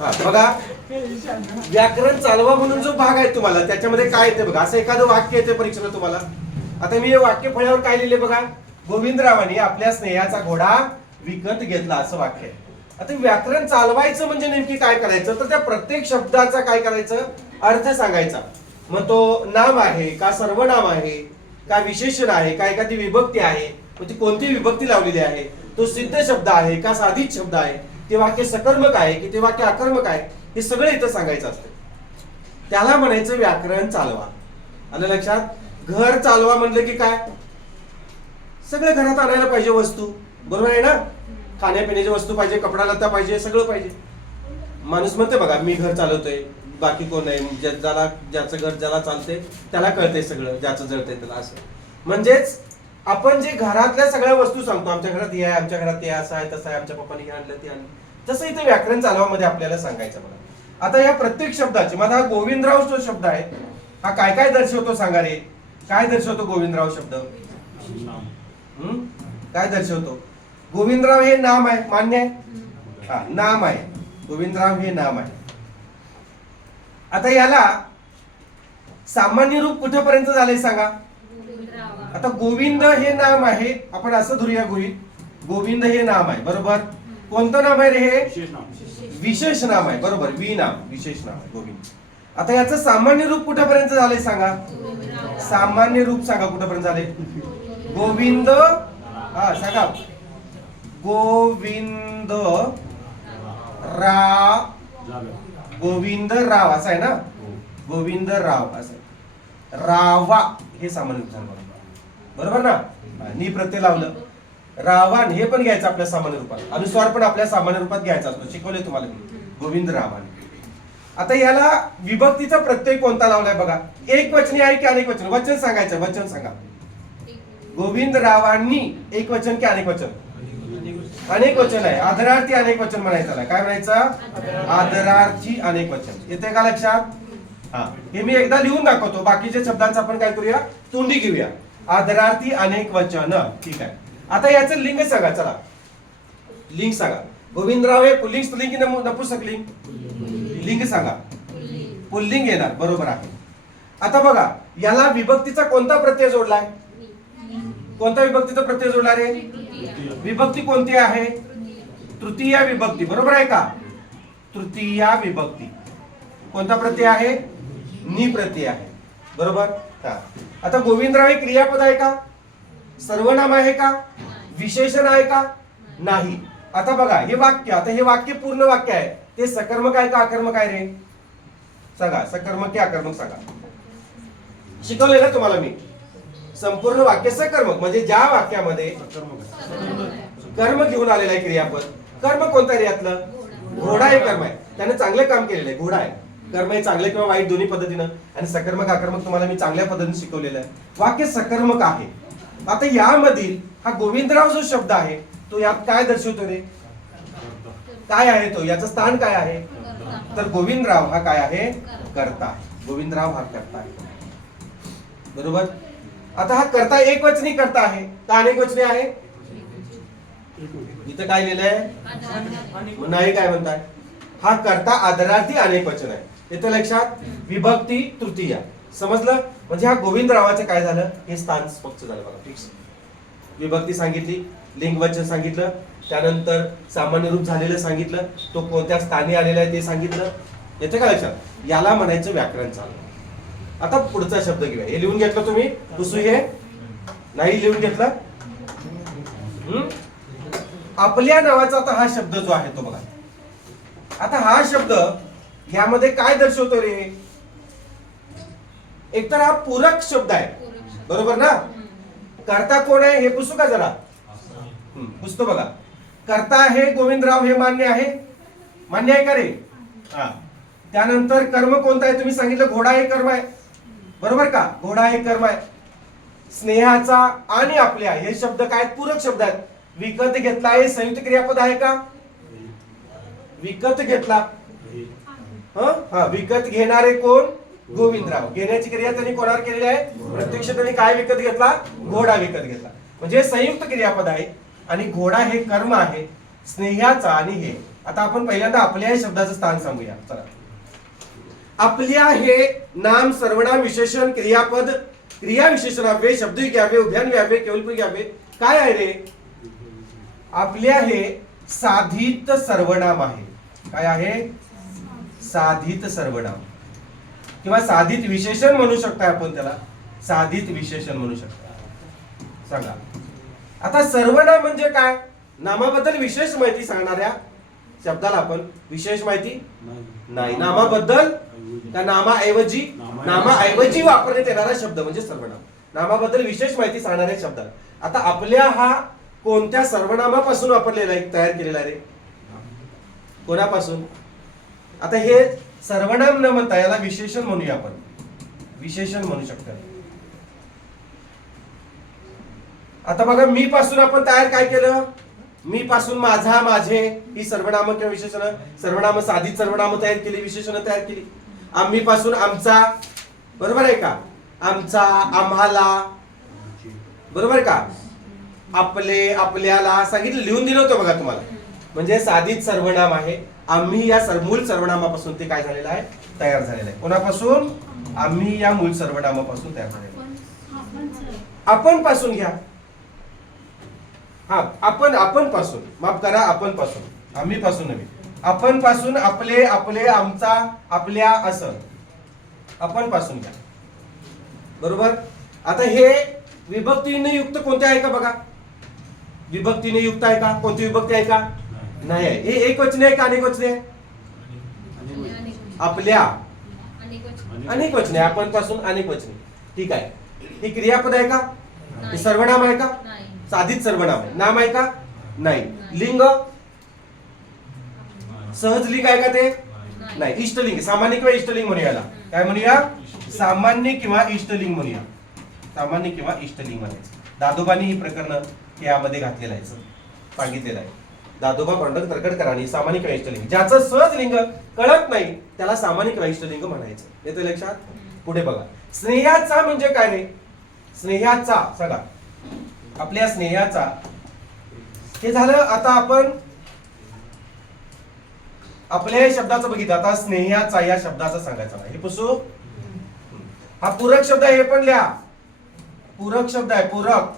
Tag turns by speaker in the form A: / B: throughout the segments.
A: हा, बघा व्याकरण चालवा म्हणून जो भाग आहे तुम्हाला त्याच्यामध्ये काय येते बघा? असं एखादं वाक्य येते परीक्षेला तुम्हाला. आता मी हे वाक्य फळ्यावर काय लिहिले बघा? गोविंदरावांनी आपल्या स्नेहाचा घोडा विकत घेतला असं वाक्य आहे. आता व्याकरण चालवायचं म्हणजे नेमकी काय करायचं? तर त्या प्रत्येक शब्दाचा काय करायचं? अर्थ सांगायचा. मग तो नाम आहे का सर्वनाम आहे का विशेषण आहे का एखादी विभक्ती आहे मग ती कोणती विभक्ती लावलेली आहे तो सिद्ध शब्द आहे का साधित शब्द आहे ते वाक्य सकर्मक आहे की ते वाक्य आकर्मक आहे हे सगळं इथं सांगायचं असतं. त्याला म्हणायचं व्याकरण चालवा. आलं लक्षात? घर चालवा म्हणलं की काय? सगळं घरात आणायला पाहिजे वस्तू. बरोबर आहे ना? खाण्यापिण्याची वस्तू पाहिजे कपडा लता पाहिजे सगळं पाहिजे. माणूस म्हणते बघा मी घर चालवतोय. बाकी कोण आहे ज्या- ज्याला ज्याचं घर ज्याला चालते त्याला कळतंय सगळं ज्याचं जळतंय त्याला असं. म्हणजेच आपण जे घरातल्या सगळ्या वस्तू सांगतो आमच्या घरात हे आहे आमच्या घरात ते असं आहे तसं आहे आमच्या पप्पाने हे आणलं ते आणलं. तसं इथे व्याकरण चालवामध्ये आपल्याला सांगायचं मला आता या प्रत्येक शब्दाचे माझा हा गोविंदराव जो शब्द आहे हा काय काय दर्शवतो सांगा रे? काय दर्शवतो गोविंदराव शब्द? हम्म? काय दर्शवतो? गोविंदराव हे नाम आहे मान्य आहे? हा नाम आहे. गोविंदराव हे नाम आहे. आता याला सामान्य रूप कुठेपर्यंत झालंय सांगा? आता गोविंद हे नाम आहे आपण असं धरूया गृहित गोविंद हे नाम आहे बरोबर? कोणतं नाम आहे रे हे? विशेष नाम आहे. बरोबर. वी नाम विशेष नाम आहे. गोविंद आता याचं सामान्य रूप कुठेपर्यंत झालंय सांगा? सामान्य रूप सांगा कुठेपर्यंत झाले गोविंद. हा सांगा. गोविंद रा गोविंद राव असं आहे ना? गोविंद राव असं आहे. रावा हे सामान्य रूप झालं. बरोबर ना? हा, नी प्रत्यय लावलं. रावान हे पण घ्यायचं आपल्या सामान्य रूपात. अनुस्वार पण आपल्या सामान्य रूपात घ्यायचा असतो. शिकवले तुम्हाला मी. गोविंद रावण. आता याला विभक्तीचा प्रत्यय कोणता लावलाय बघा? एक वचनी आहे की अनेक वचन? वचन सांगायचं वचन सांगा. गोविंद रावांनी एक वचन की अनेक वचन? अनेक वचन आहे. आदरार्थी अनेक वचन म्हणायचं त्याला. काय म्हणायचं? आदरार्थी अनेक वचन. येते का लक्षात? हा. हे मी एकदा लिहून दाखवतो. बाकीच्या शब्दांचं आपण काय करूया? तोंडी घेऊया. आदरार्थी अनेक वचन. ठीक आहे. आता याचं लिंग सांगा चला. लिंग सांगा. गोविंदराव हे पुल्लिंग स्त्रीलिंग की नमु- नपुंसकलिंग लिंग? सांगा. पुल्लिंग येणार बरोबर आहे. आता बघा याला विभक्तीचा कोणता प्रत्यय जोडलाय? कोणता विभक्तीचा प्रत्यय जोडला रे? विभक्ती कोणती आहे? तृतीय विभक्ती बरोबर आहे का? तृतीय विभक्ती. कोणता प्रत्यय आहे? नि प्रत्यय आहे. बरोबर? आता गोविंदराव हे क्रियापद आहे का? सर्वनाम आहे का? विशेषण आहे का? नाही. आता बघा हे वाक्य आता हे वाक्य पूर्ण वाक्य आहे. ते सकर्मक आहे का आकर्मक आहे रे? सांगा सकर्मक की आकर्मक सांगा. शिकवले ना तुम्हाला मी? संपूर्ण वाक्य सकर्मक म्हणजे ज्या वाक्यामध्ये कर्म घेऊन आलेला आहे क्रियापद कर्म कोणता रे यातलं? घोडा हे कर्म आहे. त्याने चांगलं काम केलेलं आहे घोडा आहे. कर्म हे चांगले किंवा वाईट दोन्ही पद्धतीनं आणि सकर्मक आकर्मक तुम्हाला मी चांगल्या पद्धतीने शिकवलेलं आहे. वाक्य सकर्मक आहे. आता यामधील हा गोविंदराव जो शब्द आहे तो यात काय दर्शवतो रे? काय आहे तो? याचं स्थान काय आहे? तर गोविंदराव हा काय आहे? करता गोविंदराव हा करता आहे. बरोबर? आता हा करता एक वचनी करता आहे. का अनेक वचनी आहे? इथं काय लिहिलंय? नाही काय म्हणताय? हा करता आदरार्थी अनेक वचन आहे. येतं लक्षात? विभक्ती तृतीया. समजलं? म्हणजे हा गोविंदरावाचं काय झालं? हे स्थान स्पष्ट झालं बघा. फिक्स. विभक्ती सांगितली लिंग वचन सांगितलं त्यानंतर सामान्य रूप झालेलं सांगितलं तो कोणत्या स्थानी आलेला आहे ते सांगितलं. येतं का लक्षात? याला म्हणायचं व्याकरण चालू. आता पुढचा शब्द घेऊया. हे लिहून घेतलं तुम्ही? कुसू हे? नाही लिहून घेतलं? आपल्या नावाचा आता हा शब्द जो आहे तो बघा. आता हा शब्द यामध्ये काय दर्शवतो रे? एकतर हा पूरक शब्द आहे. बरोबर ना? करता कोण आहे हे पुसू का जरा? पुसतो बघा. करता हे गोविंदराव हे मान्य आहे? मान्य आहे का रे? हा. त्यानंतर कर्म कोणतं आहे? तुम्ही सांगितलं घोडा हे कर्म आहे. बरोबर का? घोडा हे कर्म आहे. स्नेहाचा आणि आपल्या हे शब्द काय? पूरक शब्द आहेत. विकत घेतला हे संयुक्त क्रियापद आहे का? विकत. घेतला. हं? हा विकत घेणारे कोण? गोविंदराव. घेण्याची क्रिया त्यांनी कोणावर केलेली आहे? प्रत्यक्ष त्यांनी काय विकत घेतला? घोडा विकत घेतला. म्हणजे संयुक्त क्रियापद आहे आणि घोडा हे कर्म आहे स्नेहाचा आणि हे. आता आपण पहिल्यांदा आपल्या या शब्दाचं स्थान सांगूया. चला. आपल्या हे नाम सर्वनाम विशेषण क्रियापद क्रिया विशेषणावे शब्द घ्यावे उभ्यान व्यावे केवलपी घ्यावे. काय आहे रे? आपल्या हे साधित सर्वनाम आहे. काय आहे? साधित सर्वनाम. किंवा साधित विशेषण म्हणू शकता आपण त्याला. साधित विशेषण म्हणू शकता सांगा. आता सर्वनाम म्हणजे काय? नामाबद्दल विशेष माहिती सांगणाऱ्या शब्दाला आपण विशेष माहिती नाही. नामाबद्दल त्या नामाऐवजी नामाऐवजी वापरण्यात येणारा शब्द म्हणजे सर्वनाम. नामाबद्दल विशेष माहिती सांगणाऱ्या शब्दाला. आता आपल्या हा कोणत्या सर्वनामापासून वापरलेला आहे? तयार केलेला आहे रे. कोणापासून? आता हे सर्वनाम न म्हणता याला विशेषण म्हणूया आपण. विशेषण म्हणू शकतो. आता बघा मी पासून आपण तयार काय केलं? मी पासून माझा माझे ही सर्वनाम किंवा विशेषण. सर्वनाम साधी सर्वनाम तयार केली विशेषण तयार केली. आम्ही पासून आमचा बरोबर आहे का? आमचा आम्हाला बरोबर का? आपले आपल्याला सांगितलं लिहून दिलं होतं बघा तुम्हाला. म्हणजे साधीच सर्वनाम आहे. आम्ही या मूल सर्वनामापासून ते काय झालेलं आहे? तयार झालेलं आहे. कोणापासून? आम्ही या मूल सर्वनामापासून तयार झालेलं आहे. आपण पासून घ्या. हा आपण आपण पासून. माफ करा आपण पासून. आम्ही पासून नव्हे. आपण पासून आपले आपले आमचा आपल्या असं. आपण पासून घ्या. बरोबर? आता हे विभक्तीने युक्त कोणते आहे का बघा? विभक्तीने युक्त आहे का? कोणती विभक्ती आहे का? नाही आहे हे एक वचने आहे का अनेक वचने. आहे आपल्या. अनेक वचने आहे. आपण पासून अनेक वचने. ठीक आहे. ही क्रियापद आहे का? हे. सर्वनाम आहे का. साधित सर्वनाम आहे. नाम आहे का? नाही. लिंग? सहज लिंग आहे का ते?
B: नाही.
A: इष्टलिंग. सामान्य किंवा इष्टलिंग म्हणूया काय म्हणूया? सामान्य किंवा इष्टलिंग म्हणूया. सामान्य किंवा इष्टलिंग म्हणायचं. दादोबानी ही प्रकरण यामध्ये घातलेलं आहे. सांगितलेलं आहे. दादोबा पांडुरंग तरखडकरांनी सामान्य किंवा इष्टलिंग ज्याचं सहज लिंग कळत नाही त्याला सामानिक किंवा म्हणायचं. येतं लक्षात? पुढे बघा. स्नेहाचा म्हणजे काय रे? स्नेहाचा सगळा आपल्या स्नेहाचा. हे झालं आता आपण आपल्या शब्दाचं बघितलं. आता स्नेहाचा या शब्दाचा सांगायचा हे पुसू? हा पूरक शब्द आहे हे पण लिहा. पूरक शब्द आहे पूरक.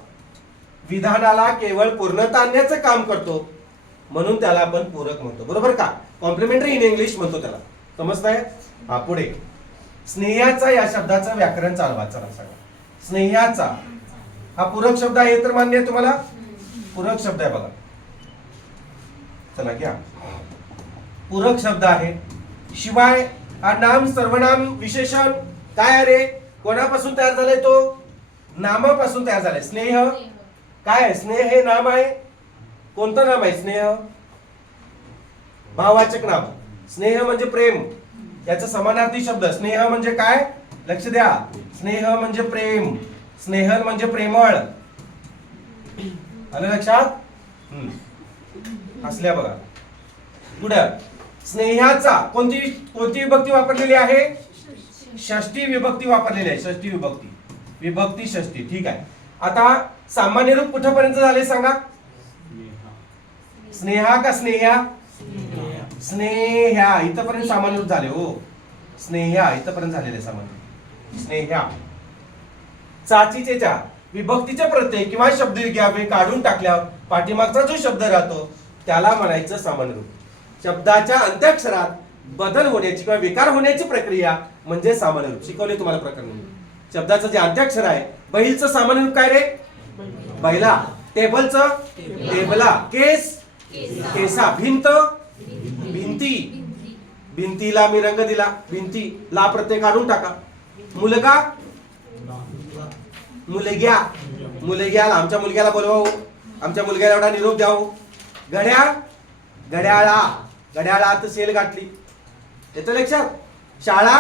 A: विधानाला केवळ पूर्णता आणण्याचं काम करतो. म्हणून त्याला आपण पूरक म्हणतो. बरोबर का? कॉम्प्लिमेंटरी इन इंग्लिश म्हणतो त्याला. समजताय? हा पुढे. स्नेहाचा या शब्दाचं व्याकरण चालवा. चला सांगा. स्नेहाचा. हा पूरक शब्द आहे तर मान्य आहे तुम्हाला? पूरक शब्द आहे बघा. चला घ्या. पूरक शब्द आहे. शिवाय हा नाम सर्वनाम विशेषण काय अरे कोणापासून तयार झालाय तो? नामापासून तयार झालाय. स्नेह? काय आहे? स्नेह हे नाम आहे. कोणतं नाम आहे? स्नेह? भाववाचक नाम. स्नेह म्हणजे प्रेम. याचा समानार्थी शब्द. स्नेह म्हणजे काय? लक्ष द्या. स्नेह म्हणजे प्रेम. स्नेहल म्हणजे प्रेमळ. आलं लक्षात? असल्या बघा. पुढं. स्नेहाचा कोणती कोणती विभक्ती वापरलेली आहे? षष्टी विभक्ती वापरलेली आहे. षष्टी विभक्ती. विभक्ती षष्टी ठीक आहे. आता सामान्य रूप कुठपर्यंत झाले सांगा? स्नेहा का स्नेहा स्नेह्या. इथपर्यंत सामान्य रूप झाले हो. स्नेह्या इथपर्यंत झालेले सामान्य स्नेह्या. चाचीचे च्या विभक्तीचे प्रत्यय किंवा शब्द घ्यावे काढून टाकल्यावर पाठीमागचा जो शब्द राहतो त्याला म्हणायचं सामान्य रूप. शब्दाच्या अंत्याक्षरात बदल होण्याची किंवा विकार होण्याची प्रक्रिया म्हणजे सामान्य रूप. शिकवले तुम्हाला प्रकरण शब्दाचं जे अंत्याक्षर आहे बैलचं सामान्य रूप काय रे? बैला. टेबलचं? टेबला. केस? केसा भिंत भिंती. भिंतीला मी रंग दिला. भिंती ला प्रत्यय काढून टाका. मुलगा? मुलग्या. मुलग्याला आमच्या मुलग्याला बोलवा आमच्या मुलग्याला एवढा निरोप द्या घड्या? घड्याळा. घड्याळात सेल गाठली येतं लक्षात शाळा?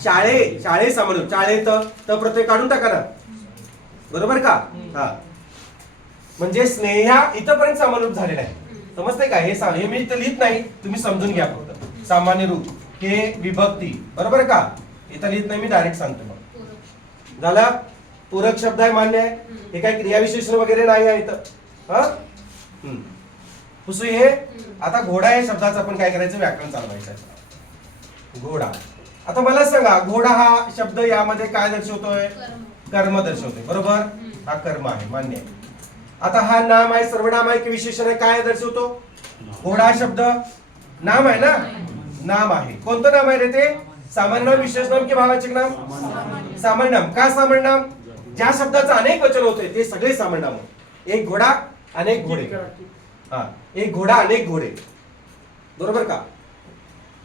A: शाळे. शाळे समोर. शाळेत तर प्रत्येक काढून टाका ना. बरोबर का? हा. म्हणजे स्नेहा इथपर्यंत सामान्य रूप झालेलं आहे. समजते का? हे सा- हे मी इथं लिहित नाही तुम्ही समजून घ्या फक्त. सामान्य रूप. हे विभक्ती. बरोबर का? इथं लिहित नाही मी डायरेक्ट सांगतो मग. झाला? पूरक शब्द आहे मान्य आहे? हे काही क्रियाविशेषण वगैरे नाही आहे इथं. हा. पुसू हे? आता घोडा या शब्दाचं आपण काय करायचं? व्याकरण चालवायचं आहे. घोडा. आता मला सांगा घोडा हा शब्द यामध्ये काय दर्शवतोय? कर्म. दर्शवतोय. बरोबर? हा कर्म आहे मान्य आहे. आता हा नाम आहे सर्वनाम आहे की विशेषण आहे काय दर्शवतो? घोडा शब्द. नाम आहे ना? नाम आहे. कोणतं नाम आहे रे ते? सामान्य नाम विशेष नाम की भावाचे नाम? सामान्य नाम. का सामान्य नाम? ज्या शब्दाचं अनेक वचन होते ते सगळे सामान्य नाम एक घोडा अनेक घोडे. हा एक घोडा अनेक घोडे. बरोबर का?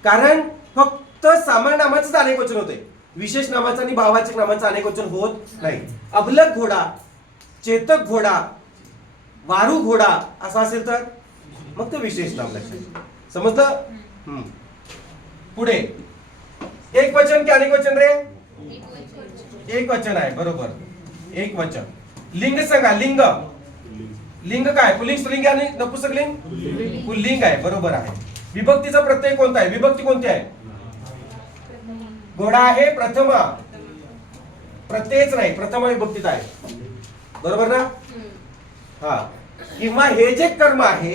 A: कारण फक्त सामान्य नामाचंच अनेक वचन होते. विशेष नामाचं आणि भावाचिक नामाचं अनेक वचन होत नाही. अबलक घोडा चेतक घोडा वारू घोडा असा असेल तर? मग ते विशेष नाम लक्षात समजलं? पुढे. एक वचन की अनेक वचन रे? एक वचन आहे बरोबर. एक वचन. लिंग सांगा लिंग. लिंग काय? पुलिंग स्त्रीलिंग आणि नपुसकलिंग? पुल्लिंग आहे बरोबर आहे. विभक्तीचा प्रत्यय कोणता आहे? विभक्ती कोणती आहे? घोडा आहे प्रथमा. प्रत्ययच नाही प्रथमा विभक्तीत आहे. बरोबर ना? हा. किंवा हे जे कर्म आहे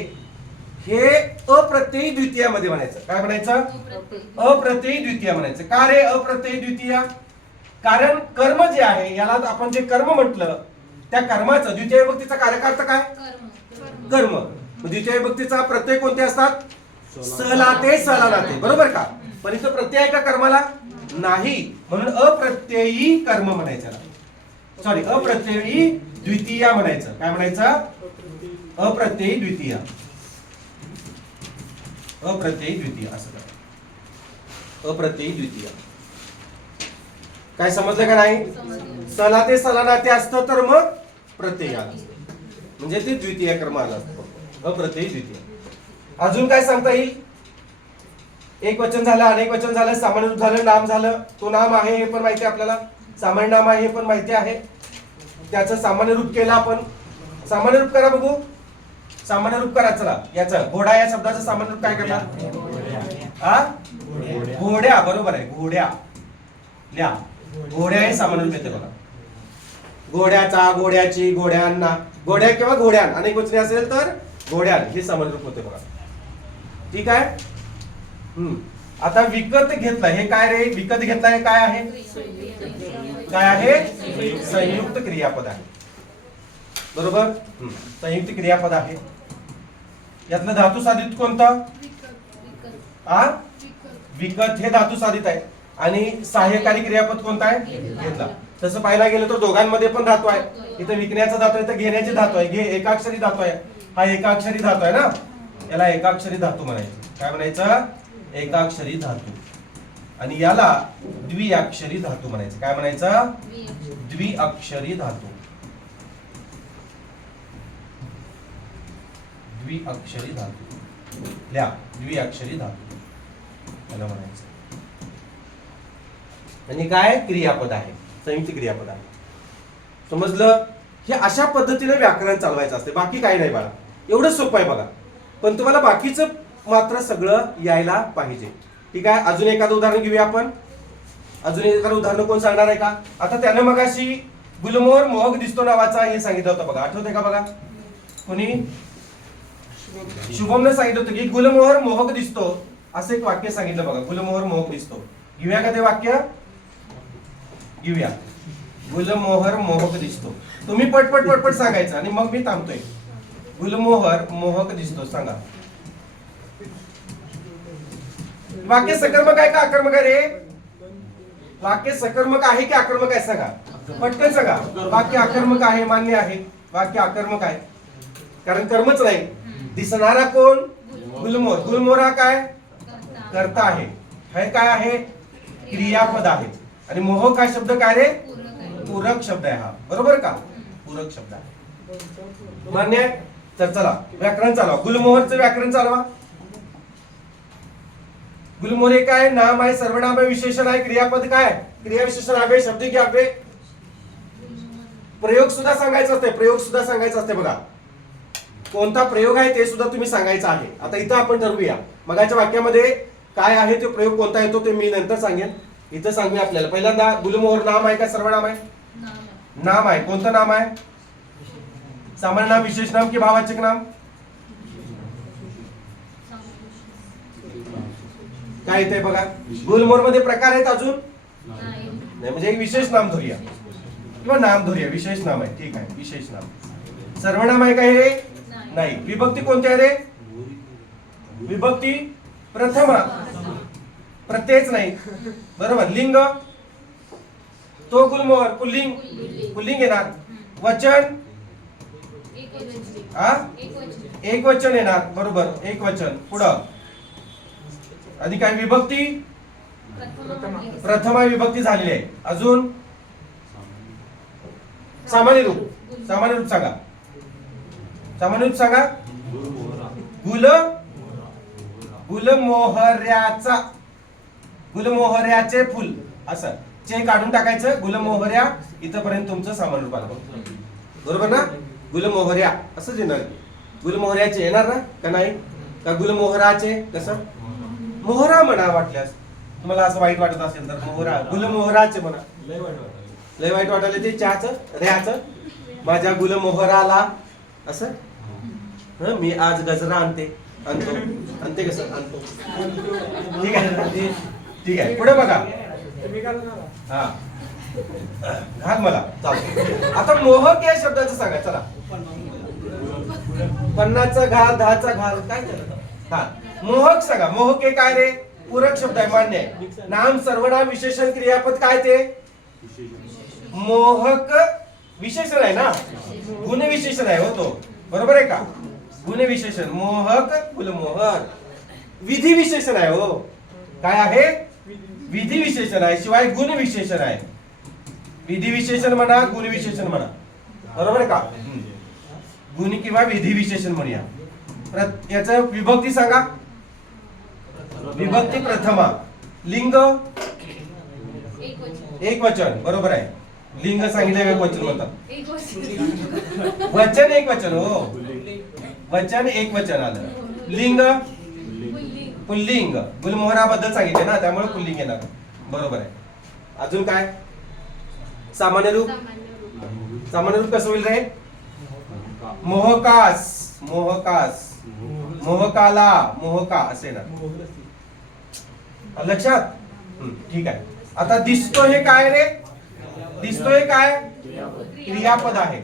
A: हे अप्रत्ययी द्वितीयामध्ये म्हणायचं. काय म्हणायचं? अप्रत्ययी द्वितीय म्हणायचं. का रे अप्रत्ययी द्वितीय कारण कर्म जे आहे याला आपण जे कर्म म्हटलं त्या कर्माचं द्वितीय विभक्तीचा कार्यकार्थ काय? कर्म. द्वितीय विभक्तीचा प्रत्यय कोणते असतात? सलाते सलानाते. बरोबर का? पण इथं प्रत्यय आहे का कर्माला? नाही. म्हणून अप्रत्ययी कर्म म्हणायचं सॉरी अप्रत्ययी द्वितीया म्हणायचं. काय म्हणायचं? अप्रत्ययी द्वितीय. अप्रत्ययी द्वितीय असं करा. अप्रत्ययी द्वितीय. काय समजलं का नाही? सला ते सला नाते असतं तर मग प्रत्यय म्हणजे ते द्वितीय क्रमाला अप्रत्ययी द्वितीय. अजून काय सांगता येईल? एक वचन झालं अनेक वचन झालं सामान्य रूप झालं नाम झालं. तो नाम आहे हे पण माहिती आहे आपल्याला. सामान्य नाम आहे हे पण माहिती आहे. त्याचं सामान्य रूप केलं आपण. सामान्य रूप करा बघू. सामान्य रूप करा चला. याचं घोडा या शब्दाचं सामान्य रूप काय करणार? हा? घोड्या बरोबर आहे घोड्या. ल्या घोड्या हे सामान्य रूप येते बघा. घोड्याचा घोड्याची घोड्यांना. घोड्या किंवा घोड्यान अनेक वचने असेल तर घोड्यान हे सामान्य रूप होते बघा. ठीक आहे? हम्म. आता विकत घेतला हे काय रे? विकत घेतला हे काय आहे. काय आहे? संयुक्त क्रियापद आहे. बरोबर? हम्म. संयुक्त क्रियापद आहे. यातलं धातू साधित कोणतं? आ? विकत हे धातू साधित आहे. आणि सहाय्यकारी क्रियापद कोणता आहे? घेतला. तसं पाहायला गेलं तर दोघांमध्ये पण धातू आहे. इथं विकण्याचा धातू आहे तर घेण्याचे धातू आहे. घे एकाक्षरी धातू आहे. हा एकाक्षरी धातू आहे ना? याला एकाक्षरी धातू म्हणायचं. काय म्हणायचं? एकाक्षरी धातू. आणि याला द्विअक्षरी धातू म्हणायचं. काय म्हणायचं? द्विअक्षरी धातू. द्विअक्षरी धातू. ल्या द्विअक्षरी धातू. त्याला म्हणायचं. आणि काय क्रियापद आहे? संयुक्त क्रियापद आहे. समजलं? हे अशा पद्धतीने व्याकरण चालवायचं असते. बाकी काही नाही बाळा. एवढं सोपं आहे बघा. पण तुम्हाला बाकीचं मात्र सगळं यायला पाहिजे. ठीक आहे? अजून एखादं उदाहरण घेऊया आपण. अजून एखादं उदाहरण कोण सांगणार आहे का? आता त्यानं मग अशी गुलमोर मोहक दिसतो नावाचा हे सांगितलं होतं बघा. आठवतंय का बघा? कोणी? शुभमने सांगितलं होतं की गुलमोहर मोहक दिसतो. असं एक वाक्य सांगितलं बघा गुलमोहर मोहक दिसतो. घेऊया का ते वाक्य? घेऊया. गुलमोहर मोहक दिसतो. तुम्ही पटपट पटपट सांगायचं आणि मग मी थांबतोय. गुलमोहर मोहक दिसतो सांगा. वाक्य सकर्मक आहे का आक्रमक आहे रे? वाक्य सकर्मक आहे की आक्रमक आहे सांगा. पटकन सांगा. वाक्य आक्रमक आहे मान्य आहे. वाक्य आक्रमक आहे. कारण कर्मच नाही. दिसणारा कोण? गुलमोहर गुलमोहर हा काय? करता आहे. हे काय आहे? क्रियापद आहे. आणि मोहक हा शब्द काय रे? पूरक शब्द आहे हा. बरोबर का? पूरक शब्द आहे. मान्य आहे? तर चला व्याकरण चालवा. गुलमोहरचं व्याकरण चालवा. गुलमोहर हे काय नाम आहे सर्वनाम आहे विशेषण आहे क्रियापद काय? क्रिया विशेषण हवे शब्द की हवे प्रयोग सुद्धा सांगायचं असते प्रयोग सुद्धा सांगायचं असते बघा. कोणता प्रयोग आहे ते सुद्धा तुम्ही सांगायचं आहे. आता इथं आपण ठरवूया. मगाच्या वाक्यामध्ये काय आहे तो प्रयोग कोणता येतो ते मी नंतर सांगेन. इथं सांगूया आपल्याला. पहिल्यांदा गुलमोहर नाम आहे का? सर्वनाम आहे? नाम आहे. कोणतं नाम आहे? सामान्य नाम विशेष नाम की भावाचक नाम? काय येते बघा? गुलमोहरमध्ये प्रकार आहेत अजून?
B: नाही
A: म्हणजे एक विशेष नाम धरूया. किंवा नाम धरूया. विशेष नाम आहे. ठीक आहे. विशेष नाम. सर्वनाम आहे का हे? नाही. विभक्ती कोणती आहे रे? विभक्ती प्रथमा. प्रत्ययच नाही. बरोबर. लिंग. तो गुलमोहर पुल्लिंग. पुल्लिंग येणार. वचन.
B: एक वचन
A: हा
B: एक वचन
A: येणार. बरोबर. एक वचन. पुढं. आधी काय? विभक्ती.
B: प्रथमा
A: विभक्ती झालेली आहे. अजून? सामान्य रूप. सामान्य रूप सांगा. समजून सांगा. गुल गुलमोहऱ्याचा गुलमोहऱ्याचे फुल. असं. चे काढून टाकायचं. गुलमोहऱ्या इथपर्यंत तुमचं सामान रूपाला बरोबर ना? गुलमोहऱ्या. असंच येणार. गुलमोहऱ्याचे येणार ना? का नाही? का गुलमोहराचे? कसं? मोहरा म्हणा वाटल्यास. तुम्हाला असं वाईट वाटत असेल तर मोहरा. गुलमोहराचे म्हणा. लय वाईट वाटायला ते चहाचं रेहाचं. माझ्या गुलमोहराला. असं? हं, मी आज गजरा आणते. आणतो. आणते कसं? आणतो. ठीक आहे. ठीक आहे. पुढे बघा. हा. घाल मला. चालतो आता मोहक या शब्दाचं सांगा. चला. पन्नासचा घाल दहाचा घाल काय झालं? हा. मोहक सांगा. मोहक हे काय रे? पूरक शब्द आहे. मान्य आहे. नाम सर्वनाम विशेषण क्रियापद काय ते? मोहक विशेषण आहे ना? गुण विशेषण आहे हो तो. बरोबर आहे का? गुण विशेषण मोहक गुलमोहर विधी विशेषण आहे हो. काय आहे? विधी विशेषण आहे. शिवाय गुण विशेषण आहे. विधी विशेषण म्हणा गुण विशेषण म्हणा. बरोबर आहे का? गुण किंवा विधी विशेषण म्हणूया याचं विभक्ती सांगा. विभक्ती प्रथमा. लिंग?
B: एक वचन.
A: बरोबर आहे. लिंग सांगितलं एक वचन
B: वचन.
A: वचन एक वचन हो. वचन एक वचन आलं. लिंग?
B: पुल्लिंग.
A: गुलमोहराबद्दल सांगितले ना त्यामुळे पुल्लिंग येणार. बरोबर आहे. अजून काय? सामान्य रूप?
B: सामान्य रूप
A: कसं होईल रे? मोहकास. मोहकास. मोहकाला. मोहका. असे ना लक्षात? ठीक आहे. आता दिसतो हे काय रे? दिसतो हे काय? क्रियापद आहे.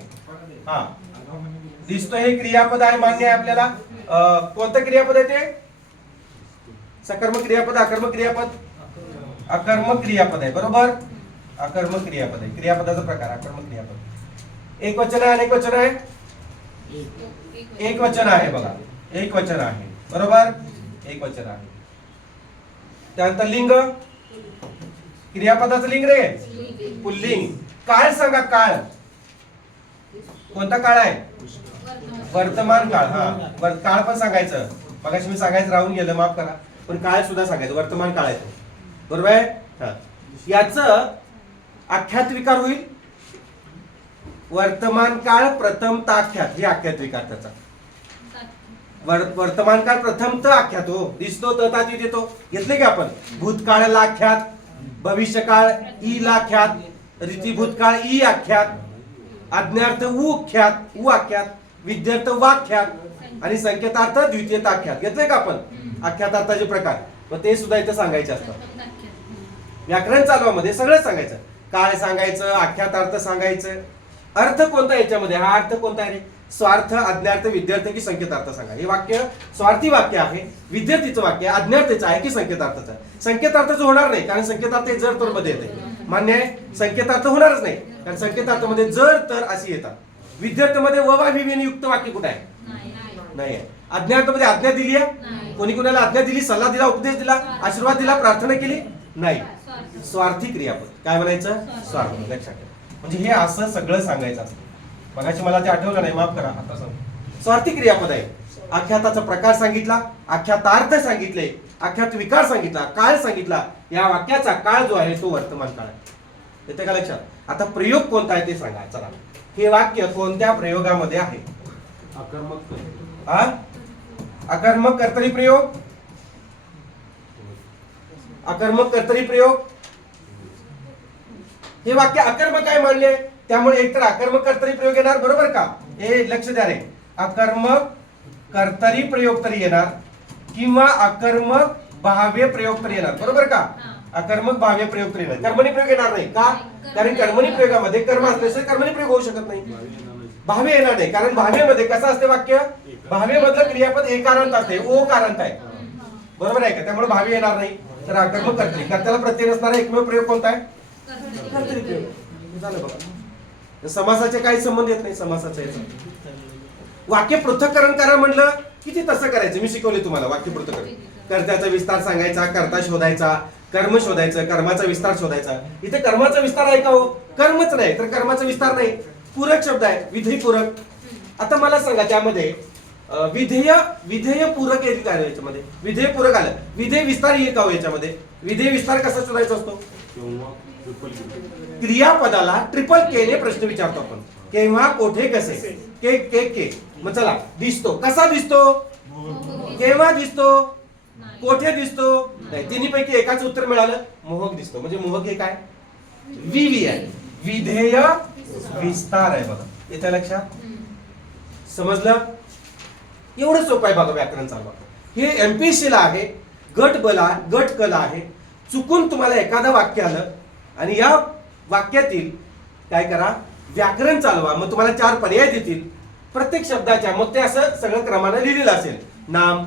A: हा. दिसतो हे क्रियापद आहे मान्य आहे आपल्याला. कोणतं क्रियापद आहे ते? सकर्मक क्रियापद अकर्मक क्रियापद? अकर्मक क्रियापद आहे बरोबर? अकर्मक क्रियापद आहे. क्रियापदाचा प्रकार अकर्मक क्रियापद. एक वचन आहे अनेक वचन आहे?
B: एक
A: वचन आहे बघा. एक वचन आहे बरोबर? एक वचन आहे. त्यानंतर लिंग. क्रियापदाचं लिंग रे? पुल्लिंग. काळ सांगा काळ. कोणता काळ आहे? वर्तमान काळ हा. काळ पण सांगायचं. मगाशी मी सांगायचं राहून गेलं माफ करा. पण काळ सुद्धा सांगायचं वर्तमान काळ आहे बरोबर आहे? हा. आख्यात विकार होईल? वर्तमान काळ प्रथम ताख्यात हे आख्यात विकार त्याचा. वर, वर्तमान काळ प्रथम त आख्यात हो. दिसतो त तात येतो घेतले की आपण? भूतकाळ लाख्यात भविष्यकाळ ई लाख्यात रीतीभूतकाळ ई आख्यात अज्ञार्थ उ ख्यात उ आख्यात. विद्यार्थ वाख्यात आणि संकेतार्थ द्वितीय आख्यात घेतलंय का आपण? आख्यातार्थाचे प्रकार. मग ते सुद्धा इथं सांगायचे असतात. व्याकरण चालवामध्ये सगळं सांगायचं. काळ सांगायचं? आख्यातार्थ सांगायचं. अर्थ कोणता याच्यामध्ये? हा अर्थ कोणता आहे रे? स्वार्थ अज्ञार्थ विद्यार्थ की संकेतार्थ सांगा. हे वाक्य स्वार्थी वाक्य आहे विद्यार्थीचं वाक्य अज्ञार्थीचं आहे की संकेतार्थचं? आहे? संकेतार्थचं होणार नाही कारण संकेतार्थ हे जर तर मध्ये येते मान्य आहे? संकेतार्थ होणारच नाही. कारण संकेतार्थमध्ये जर तर अशी येतात. विद्यार्थ्यामध्ये व वा युक्त वाक्य कुठे आहे? नाही आहे. अज्ञार्थामध्ये आज्ञा दिली आहे. कोणी कोणाला आज्ञा दिली सल्ला दिला उपदेश दिला आशीर्वाद दिला प्रार्थना केली? नाही. स्वार्थी. क्रियापद. काय म्हणायचं? स्वार्थ. लक्षात ठेवा. म्हणजे हे असं सगळं सांगायचं असतं. मगाशी मला ते आठवलं नाही. माफ करा. आता सांग. स्वार्थी क्रियापद आहे. आख्याताचा प्रकार सांगितला आख्यातार्थ सांगितले आख्यात विकार सांगितला काळ सांगितला. या वाक्याचा काळ जो आहे तो वर्तमान काळ आहे. येते का लक्षात? आता प्रयोग कोणता आहे ते सांगा. चला. हे वाक्य कोणत्या प्रयोगामध्ये आहे? हा अकर्मक कर्तरी प्रयोग? अकर्मक कर्तरी प्रयोग? हे वाक्य अकर्मक आहे मानले त्यामुळे एकतर अकर्मक कर्तरी प्रयोग येणार बरोबर का? हे लक्ष द्या रे. अकर्मक कर्तरी प्रयोग तरी येणार किंवा अकर्मक भाव्य प्रयोग तर येणार बरोबर का. अकर्मक भाव्य प्रयोग तर येणार कर्मणी प्रयोग येणार नाही. का? कारण कर्मणी प्रयोगामध्ये कर्म असल्याशिवाय कर्मणी प्रयोग होऊ शकत नाही. भावे येणार नाही. कारण भावेमध्ये कसं असते वाक्य? भावेमधलं क्रियापद एकारांत असते. ओ कारांत आहे. बरोबर आहे का? त्यामुळे भावी येणार नाही. तर अकर्मक कर्तरी. कर्त्याला प्रत्यय नसणारा एकमेव प्रयोग कोणता आहे? कर्तरी प्रयोग. झालं बघा. समासाचे काही संबंध येत नाही. समासाच्या याचा वाक्य पृथक्करण करा म्हटलं किती तसं करायचं? मी शिकवले तुम्हाला वाक्य पृथक्करण. कर्त्याचा विस्तार सांगायचा कर्ता शोधायचा कर्म शोधायचं कर्माचा विस्तार शोधायचा. इथे कर्माचा विस्तार आहे का हो? कर्मच नाही तर कर्माचा विस्तार नाही. पूरक शब्द आहे विधेय पूरक. आता मला सांगा त्यामध्ये विधेय विधेय पूरक येईल का याच्यामध्ये? विधेय पूरक आलं. विधेय विस्तार येईल का हो याच्यामध्ये? विधेय विस्तार कसा शोधायचा असतो? क्रियापदाला ट्रिपल के ने प्रश्न विचारतो आपण. केव्हा कोठे कसे? के के के. मग चला दिसतो. कसा दिसतो? केव्हा दिसतो? कोठे दिसतो? नाही तिन्ही पैकी एकाच उत्तर मिळालं मोहक दिसतो. म्हणजे मोहक हे काय? विवी आहे विधेय विस्तार आहे बघा. येत्या लक्षात? समजलं? एवढं सोपं आहे बघा व्याकरण चालवा. हे एमपीएससी ला आहे गट बला गट कला आहे. चुकून तुम्हाला एखादं वाक्य आलं आणि या वाक्यातील काय करा? व्याकरण चालवा. मग तुम्हाला चार पर्याय देतील. प्रत्येक शब्दाच्या मग ते असं सगळं क्रमानं लिहिलेलं असेल. नाम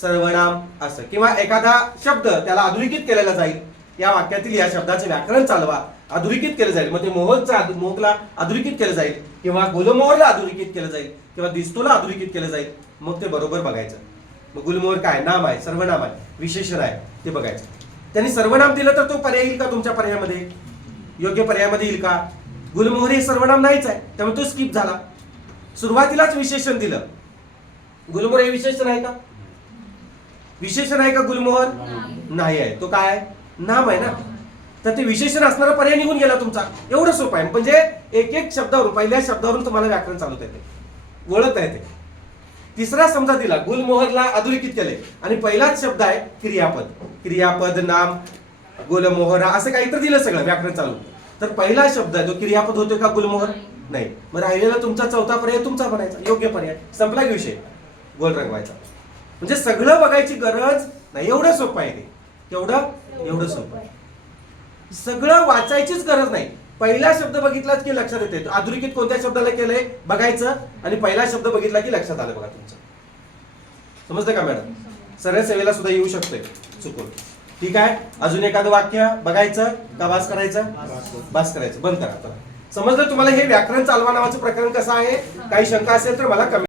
A: सर्वनाम असं. किंवा एखादा शब्द त्याला अधोरेखित केलेला जाईल. या वाक्यातील या शब्दाचे व्याकरण चालवा अधोरेखित केलं जाईल. मग ते मोहनचा अध- मोहकला अधोरेखित केलं जाईल. किंवा गुलमोहरला अधोरेखित केलं जाईल. किंवा दिस्तूला अधोरेखित केलं जाईल. मग ते बरोबर बघायचं. मग गुलमोहर काय? नाम आहे सर्वनाम आहे विशेषण आहे ते बघायचं. त्यांनी सर्वनाम दिलं तर तो पर्याय येईल का तुमच्या पर्यायामध्ये? योग्य पर्यायामध्ये येईल का? गुलमोहर हे सर्वनाम नाहीच आहे. त्यामुळे तो स्किप झाला. सुरुवातीलाच विशेषण दिलं. गुलमोहर हे विशेषण आहे का? विशेषण आहे का गुलमोहर? नाही. आहे. तो काय? नाम आहे ना? तर ते विशेषण असणारा पर्याय निघून गेला तुमचा. एवढं सोपं आहे. म्हणजे एक एक शब्दावरून पहिल्या शब्दावरून तुम्हाला व्याकरण चालवता येते. वळत येते तिसरा समजा दिला. गुलमोहरला अधोरेखित केले आणि पहिलाच शब्द आहे क्रियापद. क्रियापद नाम गुलमोहरा असं काहीतरी दिलं सगळं व्याकरण चालू. तर पहिला शब्द आहे तो क्रियापद होतो का गुलमोहर? नाही. मग राहिलेला तुमचा चौथा पर्याय तुमचा बनायचा. योग्य पर्याय. संपला की विषय. गोल रंगवायचा. म्हणजे सगळं बघायची गरज नाही एवढं सोपं आहे ते. एवढं एवढं सोपं आहे. सगळं वाचायचीच गरज नाही. पहिला शब्द बघितलाच की लक्षात येते. आधुनिकीत कोणत्या शब्दाला केलंय? बघायचं. आणि पहिला शब्द बघितला की लक्षात आलं बघा तुमचं. समजतं का मॅडम? सरळ सेवेला सुद्धा येऊ शकतोय चुकून. ठीक आहे? अजून एखादं वाक्य? बघायचं? का वास करायचं? वास करायचं. बंद करा. समजलं तुम्हाला हे व्याकरण चालवा नावाचं प्रकरण कसं आहे? काही शंका असेल तर मला कमी